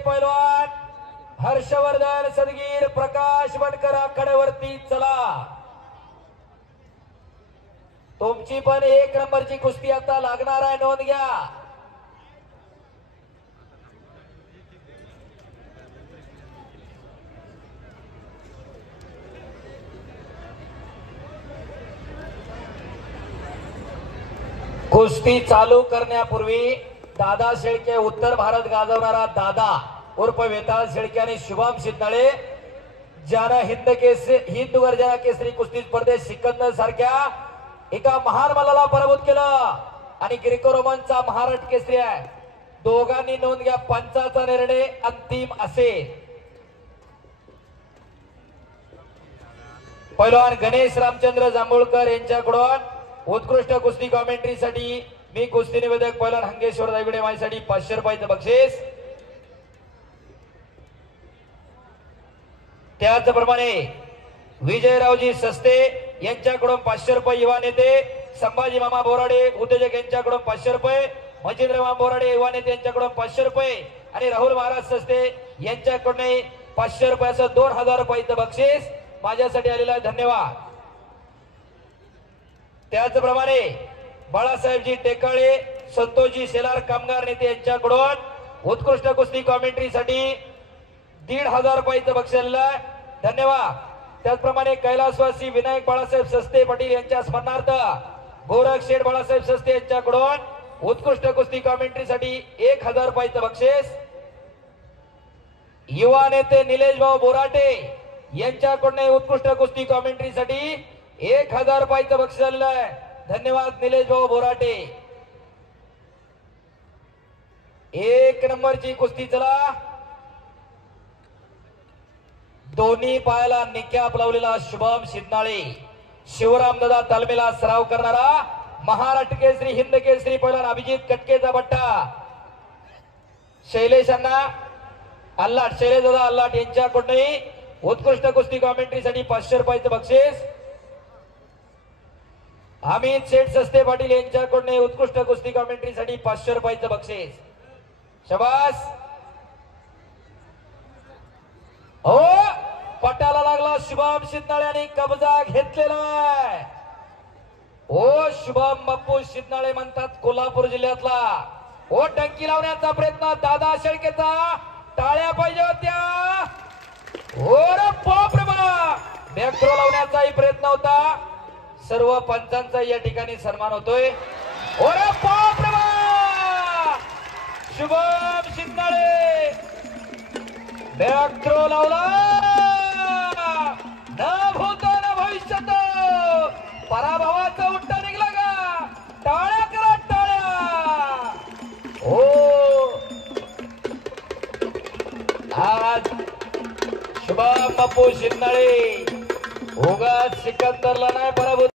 पैलवान हर्षवर्धन सदगीर प्रकाश बनकर आखाड्यावरती चला। तुमची पण 1 नंबरची कुस्ती आता लागणार आहे, नोंद घ्या। कुस्ती चालू करण्यापूर्वी दादा शेळके, उत्तर भारत गाजवणारा दादा उर्फ वेताळ शेळके आणि शुभम शिंदळे, ज्यानं हिंद गर्जना केसरी कुस्ती स्पर्धेत सिकंदर सारख्या एका महान मल्लाला पराभूत केलं आणि ग्रेको रोमनचा महाराष्ट्र केसरी आहे। दोघांनी नोंद घ्या, पंचाचा निर्णय अंतिम असेल। पैलवान गणेश रामचंद्र जांभूळकर यांच्याकडून उत्कृष्ट कुस्ती कॉमेंट्रीसाठी मी कुस्ती निवेदक पैलवान हंगेश्वर दायगुडे माझ्यासाठी 500 रुपयाचं बक्षीस। त्याचप्रमाणे विजयरावजी सस्ते यांच्याकडून 500 रुपये, युवा नेते संभाजी मामा बोराडे उद्योजक यांच्याकडून 500 रुपये, मजिंद्र मामा बोराडे युवा नेते यांच्याकडून 500 रुपये आणि राहुल महाराज सस्ते यांच्याकडून 500 रुपयाचं 2000 रुपयाचं बक्षीस माझ्यासाठी आलेलं आहे, धन्यवाद। त्याचप्रमाणे बाळासाहेबजी टेकाळे, संतोषजी शेलार कामगार नेते यांच्याकडून उत्कृष्ट कुस्ती कॉमेंट्रीसाठी 1500 रुपयाचं बक्षीस आलेलं आहे, धन्यवाद। त्याचप्रमाणे कैलासवासी विनायक बाळासाहेब सस्ते पाटील यांच्या स्मरणार्थ गोरख शेठ बाळासाहेब सस्ते यांच्याकडून उत्कृष्ट कुस्ती कॉमेंट्रीसाठी 1000 रुपयाचं बक्षीस। युवा नेते निलेश भाऊ बोराटे यांच्याकडून उत्कृष्ट कुस्ती कॉमेंट्रीसाठी 1000 रुपयाचं बक्षीस आलेलं आहे, धन्यवाद निलेश भाऊ बोराटे। 1 नंबरची कुस्ती चला। दोन्ही पायाला निकॅप लावलेला शुभम शिंदळे, शिवराम दादा तालमेला सराव करणारा महाराष्ट्र केसरी हिंद केसरी पैलवान अभिजित कटकेचा बट्टा, शैलेशांना अल्लाट, शैलेश दादा अल्लाट यांच्याकडून उत्कृष्ट कुस्ती कॉमेंट्रीसाठी 500 रुपयाचं बक्षीस। अमित शेठ सस्ते पाटील यांच्याकडून उत्कृष्ट कुस्ती कॉमेंट्रीसाठी 500 रुपयाचं बक्षीस, शाबास। हो, पटाला लागला शुभम शिंदळे आणि कब्जा घेतलेला आहे। ओ शुभम बाप्पू शिंदळे म्हणतात कोल्हापूर जिल्ह्यातला। ओ टंकी लावण्याचा प्रयत्न दादा शेळकेचा, टाळ्या पाहिजे होत्या। ओरे बाप रे बाप, बॅकथ्रो लावण्याचाही प्रयत्न होता। सर्व पंचांचा या ठिकाणी सन्मान होतोय। ओरे बाप रे बाप, शुभम शिंदळे बॅकथ्रो लावला, न भूतो न भविष्यत, पराभवाचा उट्टा निघला का? टाळ्या करा, टाळ्या। हो, आज शुभम बापू शिंदळे उगाच सिकंदरला नाही पराभूत